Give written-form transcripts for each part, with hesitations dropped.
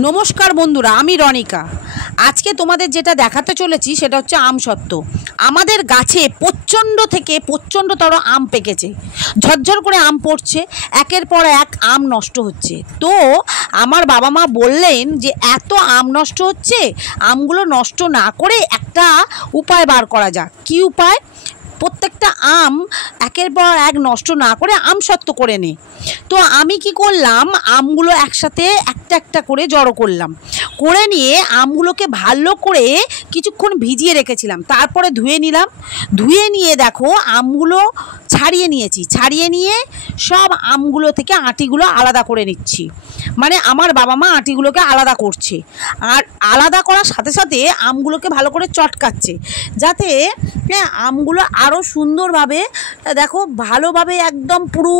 নমস্কার বন্ধুরা, আমি রনিকা। আজকে তোমাদের যেটা দেখাতে চলেছি সেটা হচ্ছে আমসত্ত্ব। আমাদের গাছে প্রচণ্ড থেকে প্রচণ্ডতর আম পেকেছে, ঝরঝর করে আম পড়ছে, একের পর এক আম নষ্ট হচ্ছে। তো আমার বাবা মা বললেন যে এত আম নষ্ট হচ্ছে, আমগুলো নষ্ট না করে একটা উপায় বার করা যাক। কী উপায়? প্রত্যেকটা আম একের পর এক নষ্ট না করে আমসত্ত্ব করে নে। তো আমি কি করলাম, আমগুলো একসাথে একটা একটা করে জড়ো করলাম, করে নিয়ে আমগুলোকে ভালো করে কিছুক্ষণ ভিজিয়ে রেখেছিলাম, তারপরে ধুয়ে নিলাম। ধুয়ে নিয়ে দেখো আমগুলো ছাড়িয়ে নিয়েছি, ছাড়িয়ে নিয়ে সব আমগুলো থেকে আটিগুলো আলাদা করে নিচ্ছি। মানে আমার বাবা মা আটিগুলোকে আলাদা করছে, আর আলাদা করার সাথে সাথে আমগুলোকে ভালো করে চটকাচ্ছে, যাতে আমগুলো আরও সুন্দরভাবে দেখো ভালোভাবে একদম পুরো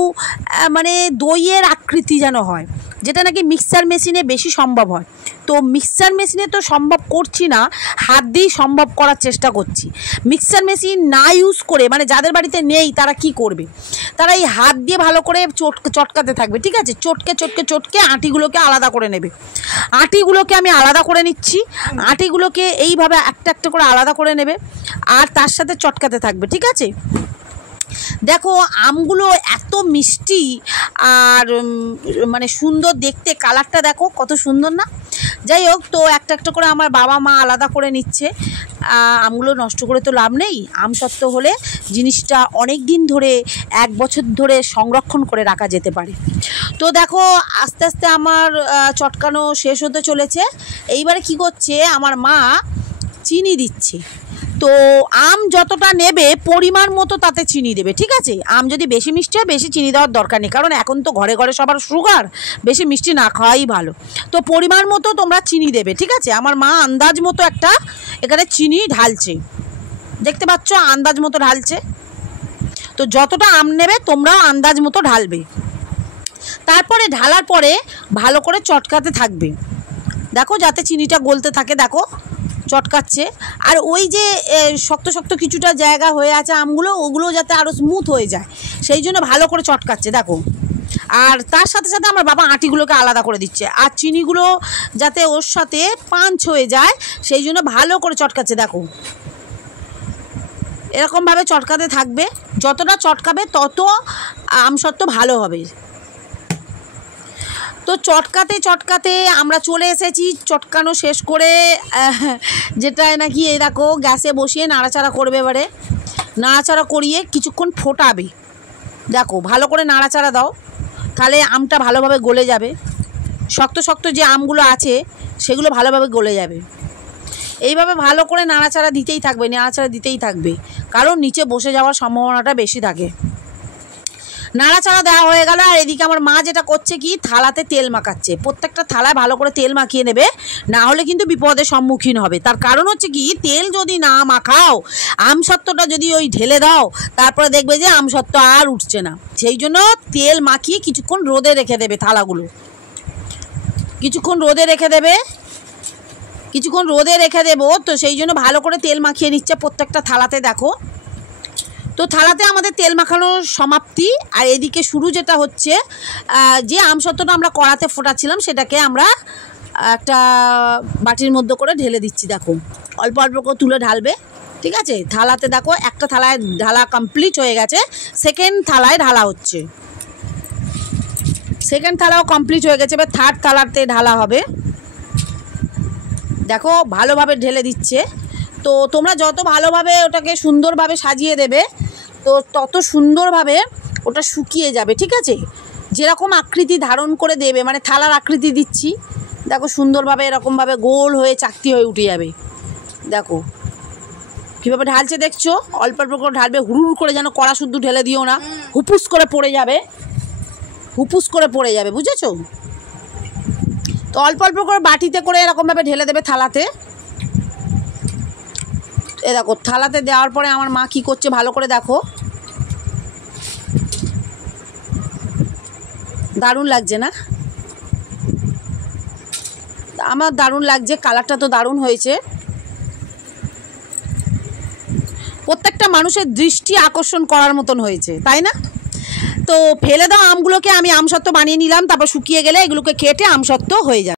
মানে দইয়ের আকৃতি যেন হয়, যেটা নাকি মিক্সার মেশিনে বেশি সম্ভব হয়। তো মিক্সার মেশিনে তো সম্ভব করছি না, হাত দিয়েই সম্ভব করার চেষ্টা করছি। মিক্সার মেশিন না ইউজ করে, মানে যাদের বাড়িতে নেই তারা কি করবে, তারা এই হাত দিয়ে ভালো করে চটকাতে থাকবে। ঠিক আছে, চটকে চটকে চটকে আটিগুলোকে আলাদা করে নেবে। আটিগুলোকে আমি আলাদা করে নিচ্ছি, আটিগুলোকে এইভাবে একটা একটা করে আলাদা করে নেবে, আর তার সাথে চটকাতে থাকবে। ঠিক আছে, দেখো আমগুলো এত মিষ্টি আর মানে সুন্দর দেখতে, কালারটা দেখো কত সুন্দর না। যাই হোক, তো একটা একটা করে আমার বাবা মা আলাদা করে নিচ্ছে। আমগুলো নষ্ট করে তো লাভ নেই, আমসত্ত্ব হলে জিনিসটা অনেক দিন ধরে, 1 বছর ধরে সংরক্ষণ করে রাখা যেতে পারে। তো দেখো আস্তে আস্তে আমার চটকানো শেষ হতে চলেছে। এইবারে কি করছে আমার মা, চিনি দিচ্ছে। তো আম যতটা নেবে পরিমাণ মতো তাতে চিনি দেবে। ঠিক আছে, আম যদি বেশি মিষ্টি হয় বেশি চিনি দেওয়ার দরকার নেই, কারণ এখন তো ঘরে ঘরে সবার সুগার, বেশি মিষ্টি না খাওয়াই ভালো। তো পরিমাণ মতো তোমরা চিনি দেবে। ঠিক আছে, আমার মা আন্দাজ মতো একটা এখানে চিনি ঢালছে, দেখতে পাচ্ছ আন্দাজ মতো ঢালছে। তো যতটা আম নেবে তোমরাও আন্দাজ মতো ঢালবে। তারপরে ঢালার পরে ভালো করে চটকাতে থাকবে, দেখো যাতে চিনিটা গলতে থাকে। দেখো চটকাচ্ছে, আর ওই যে শক্ত শক্ত কিছুটা জায়গা হয়ে আছে আমগুলো, ওগুলো যাতে আরও স্মুথ হয়ে যায় সেই জন্য ভালো করে চটকাচ্ছে। দেখো, আর তার সাথে সাথে আমার বাবা আটিগুলোকে আলাদা করে দিচ্ছে, আর চিনিগুলো যাতে ওর সাথে পাঞ্চ হয়ে যায় সেই জন্য ভালো করে চটকাচ্ছে। দেখো এরকমভাবে চটকাতে থাকবে, যতটা চটকাবে তত আমসত্ত্ব ভালো হবে। তো চটকাতে চটকাতে আমরা চলে এসেছি চটকানো শেষ করে, যেটা নাকি এই দেখো গ্যাসে বসিয়ে নাড়াচাড়া করবে। এবারে নাড়াচাড়া করিয়ে কিছুক্ষণ ফোটাবে। দেখো ভালো করে নাড়াচাড়া দাও, তাহলে আমটা ভালোভাবে গলে যাবে। শক্ত শক্ত যে আমগুলো আছে সেগুলো ভালোভাবে গলে যাবে। এইভাবে ভালো করে নাড়াচাড়া দিতেই থাকবে, নাড়াচাড়া দিতেই থাকবে, কারণ নিচে বসে যাওয়ার সম্ভাবনাটা বেশি থাকে। নাড়াচাড়া দেওয়া হয়ে গেল, আর এদিকে আমার মা যেটা করছে কি, থালাতে তেল মাখাচ্ছে। প্রত্যেকটা থালায় ভালো করে তেল মাখিয়ে নেবে, না হলে কিন্তু বিপদের সম্মুখীন হবে। তার কারণ হচ্ছে কি, তেল যদি না মাখাও, আমসত্ত্বটা যদি ওই ঢেলে দাও, তারপরে দেখবে যে আমসত্ত্ব আর উঠছে না। সেই জন্য তেল মাখিয়ে কিছুক্ষণ রোদে রেখে দেবে থালাগুলো, কিছুক্ষণ রোদে রেখে দেবে, কিছুক্ষণ রোদে রেখে দেবো। তো সেই জন্য ভালো করে তেল মাখিয়ে নিচ্ছে প্রত্যেকটা থালাতে। দেখো, তো থালাতে আমাদের তেল মাখানোর সমাপ্তি। আর এদিকে শুরু যেটা হচ্ছে, যে আমসত্ত্বটা আমরা কড়াতে ফোটাচ্ছিলাম সেটাকে আমরা একটা বাটির মধ্যে করে ঢেলে দিচ্ছি। দেখো অল্প অল্প করে তুলে ঢালবে। ঠিক আছে, থালাতে দেখো একটা থালায় ঢালা কমপ্লিট হয়ে গেছে, সেকেন্ড থালায় ঢালা হচ্ছে। সেকেন্ড থালাও কমপ্লিট হয়ে গেছে, এবার থার্ড থালাতে ঢালা হবে। দেখো ভালোভাবে ঢেলে দিচ্ছে। তো তোমরা যত ভালোভাবে ওটাকে সুন্দরভাবে সাজিয়ে দেবে, তো তত সুন্দরভাবে ওটা শুকিয়ে যাবে। ঠিক আছে, যেরকম আকৃতি ধারণ করে দেবে, মানে থালার আকৃতি দিচ্ছি, দেখো সুন্দরভাবে এরকমভাবে গোল হয়ে চাকতি হয়ে উঠে যাবে। দেখো কীভাবে ঢালছে, দেখছো? অল্প অল্প করে ঢালবে, হুড়ুর করে যেন কড়া শুদ্ধ ঢেলে দিও না, হুপুস করে পড়ে যাবে, হুপুস করে পড়ে যাবে, বুঝেছো? তো অল্প অল্প করে বাটিতে করে এরকমভাবে ঢেলে দেবে থালাতে। এ দেখো থালাতে দেওয়ার পরে আমার মা কী করছে ভালো করে দেখো, দারুণ লাগছে না? আমার দারুণ লাগছে, কালারটা তো দারুণ হয়েছে। প্রত্যেকটা মানুষের দৃষ্টি আকর্ষণ করার মতন হয়েছে, তাই না? তো ফেলে দাও আমগুলোকে আমি আমসত্ত্ব বানিয়ে নিলাম, তারপর শুকিয়ে গেলে এগুলোকে কেটে আমসত্ত্ব হয়ে যাবে।